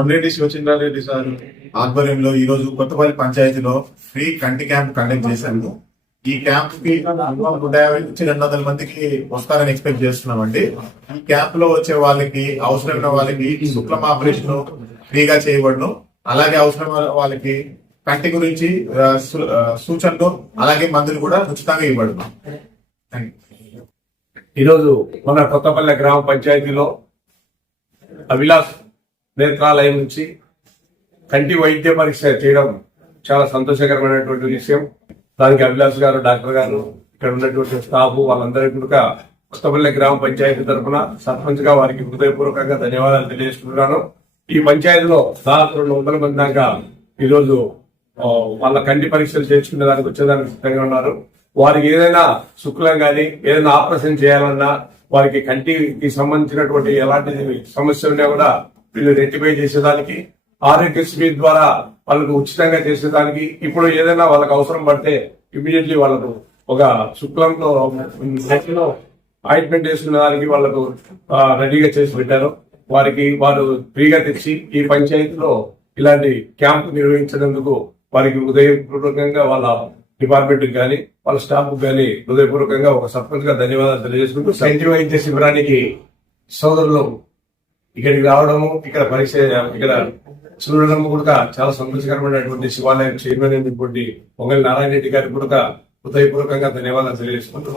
Kondareddy Shivachandra Reddy sir ఆధ్వర్యంలో ఈ రోజు కొత్తపల్లి పంచాయతీలో ఫ్రీ కంటి క్యాంప్ కండక్ట్ చేశాము. ఈ క్యాంప్ కి 150 నుంచి 200 మందికి వస్తారని ఎక్స్పెక్ట్ చేస్తున్నామండి. ఈ క్యాంప్ లో వచ్చే వాళ్ళకి అవసరమైన వాళ్ళకి శుక్లం ఆపరేషన్ ఫ్రీగా చేయబడును. అలాగే అవసరం వాళ్ళకి కంటి గురించి సూచనలు అలాగే మందులు కూడా ఉచితంగా ఇవ్వబడును. ఈరోజు మన కొత్తపల్లి గ్రామ పంచాయతీలో అభిలాష్ నేత్రాలయం నుంచి కంటి వైద్య పరీక్ష చేయడం చాలా సంతోషకరమైనటువంటి విషయం. దానికి అభిలాష్ గారు, డాక్టర్ గారు, ఇక్కడ ఉన్నటువంటి స్టాఫ్ వాళ్ళందరికీ కూడా కొత్తపల్లి గ్రామ పంచాయతీ తరఫున సర్పంచ్ గా వారికి హృదయపూర్వకంగా ధన్యవాదాలు తెలియజేస్తున్నాను. ఈ పంచాయతీలో దాదాపు 200 మంది దాకా ఈరోజు వాళ్ళ కంటి పరీక్షలు చేసుకునే దానికి వచ్చేదానికి సిద్ధంగా ఉన్నారు. వారికి ఏదైనా శుక్లం గానీ ఏదైనా ఆపరేషన్ చేయాలన్నా వారికి కంటికి సంబంధించినటువంటి ఎలాంటి సమస్య ఉన్నా కూడా వీళ్ళు రెక్టిఫై చేసేదానికి ఆరోగ్యశ్రీ ద్వారా వాళ్ళకు ఉచితంగా చేసేదానికి ఇప్పుడు ఏదైనా వాళ్ళకి అవసరం పడితే ఇమీడియట్లీ వాళ్ళకు ఒక శుక్లంలో ఆయింట్మెంట్ వేసుకునే దానికి వాళ్ళకు రెడీగా చేసి పెట్టారు. వారు ఫ్రీగా తెచ్చి ఈ పంచాయతీలో ఇలాంటి క్యాంప్ నిర్వహించినందుకు వారికి హృదయపూర్వకంగా వాళ్ళ డిపార్ట్మెంట్ కానీ వాళ్ళ స్టాఫ్ కానీ హృదయపూర్వకంగా ఒక సర్పంచ్ గా ధన్యవాదాలు తెలియజేసుకుంటూ కంటి వైద్య శిబిరానికి సోదరులు ఇక్కడికి రావడము, ఇక్కడ పరీక్ష ఇక్కడ చూడడం కూడా చాలా సంతోషకరమైనటువంటి శివాలయం చైర్మన్ అయినటువంటి పొంగల్ నారాయణ రెడ్డి గారికి కూడా హృదయపూర్వకంగా ధన్యవాదాలు తెలియజేసుకుంటూ